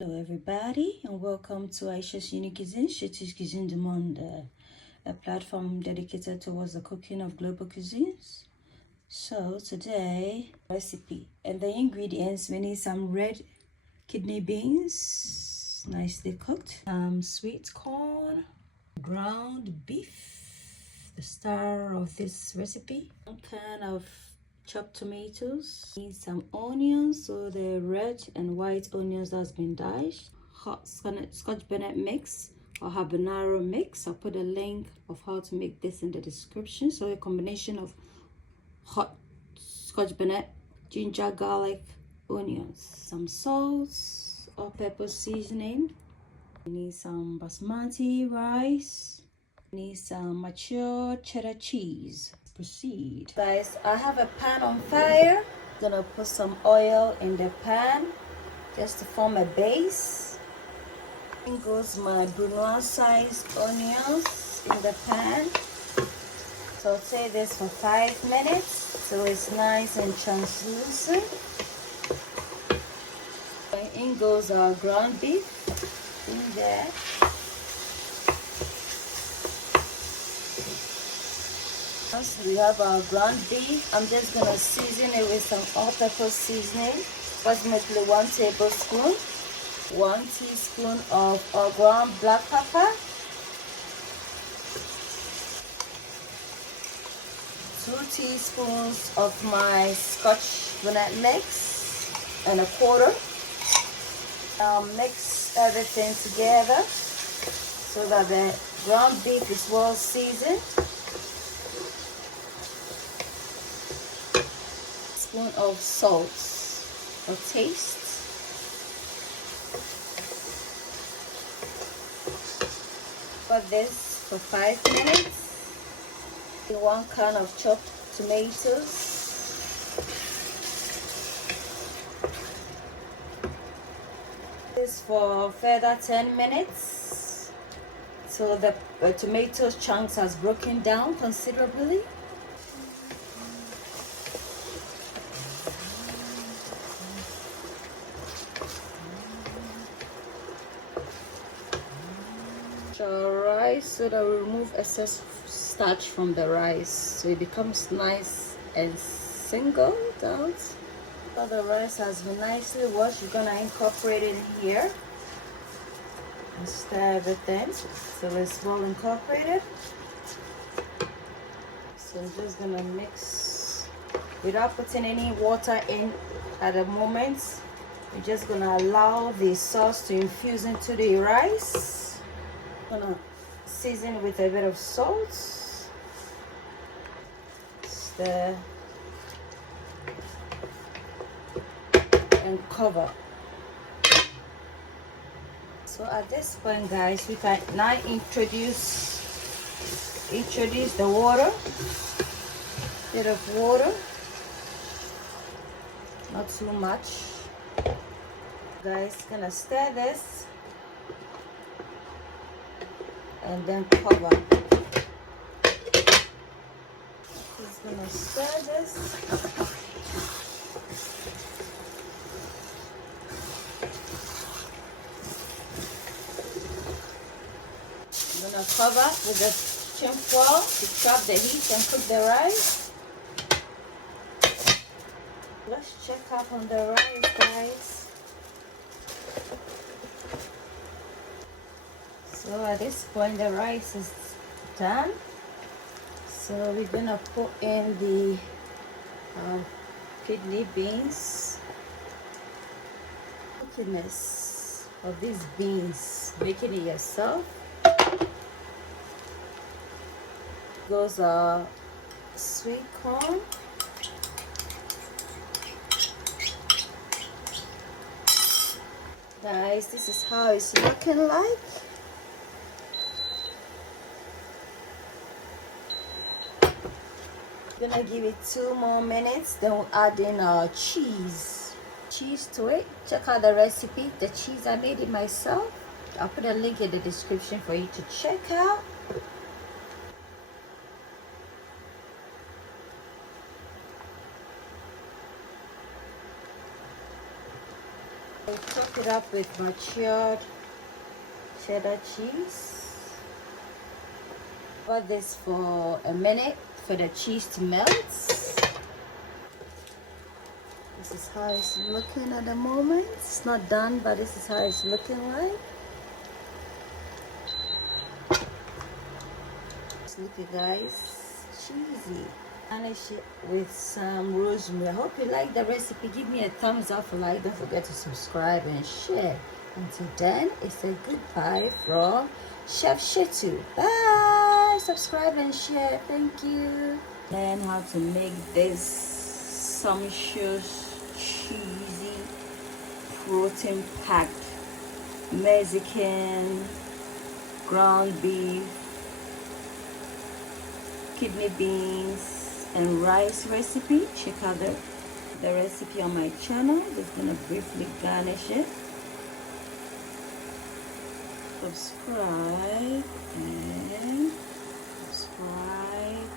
Hello everybody and welcome to Ayesha's Unique Cuisine, Shitty's Cuisine du Monde, a platform dedicated towards the cooking of global cuisines. So today, recipe and the ingredients, we need some red kidney beans, nicely cooked, sweet corn, ground beef, the star of this recipe, one can of chopped tomatoes, need some onions, so the red and white onions that's been diced, hot scotch bonnet mix or habanero mix. I'll put a link of how to make this in the description. So a combination of hot scotch bonnet, ginger, garlic, onions, some salt or pepper seasoning. We need some basmati rice, we need some mature cheddar cheese. Proceed, guys. I have a pan on fire. I'm gonna put some oil in the pan just to form a base. In goes my brunoise sized onions in the pan. Saute this for 5 minutes so it's nice and translucent. In goes our ground beef in there. Once we have our ground beef, I'm just gonna season it with some all-purpose seasoning, approximately 1 tablespoon, 1 teaspoon of ground black pepper, 2 teaspoons of my scotch bonnet mix and a quarter. Mix everything together so that the ground beef is well seasoned. Spoon of salt for taste. Put this for 5 minutes. 1 can of chopped tomatoes. This for further 10 minutes so the tomato chunks has broken down considerably. Rice so that we remove excess starch from the rice so it becomes nice and singled out. So the rice has been nicely washed. You're gonna incorporate it in here and stir everything so it's well incorporated. So I'm just gonna mix without putting any water in at the moment. We're just gonna allow the sauce to infuse into the rice. Gonna season with a bit of salt, stir and cover. So at this point, guys, we can now introduce the water, bit of water, not too much. Guys, gonna stir this and then cover. Just gonna stir this. I'm gonna cover with the tin foil to trap the heat and cook the rice. Let's check up on the rice, guys. So at this point the rice is done. So we're gonna put in the kidney beans. Goodness of these beans, making it yourself. Goes sweet corn. Guys, this is how it's looking like. Gonna give it 2 more minutes, then we'll add in our cheese to it. Check out the recipe, the cheese I made it myself. I'll put a link in the description for you to check out. Chop it up with matured cheddar cheese. Cover this for a minute for the cheese to melt. This is how it's looking at the moment. It's not done, but this is how it's looking like. Look, you guys, cheesy. Garnish it with some rosemary. I hope you like the recipe. Give me a thumbs up, like. Don't forget to subscribe and share. Until then, it's a goodbye from Chef Shetu. Bye. Subscribe and share. Thank you. Learn how to make this sumptuous, cheesy, protein-packed Mexican ground beef, kidney beans and rice recipe. Check out the recipe on my channel. Just gonna briefly garnish it. Subscribe and subscribe.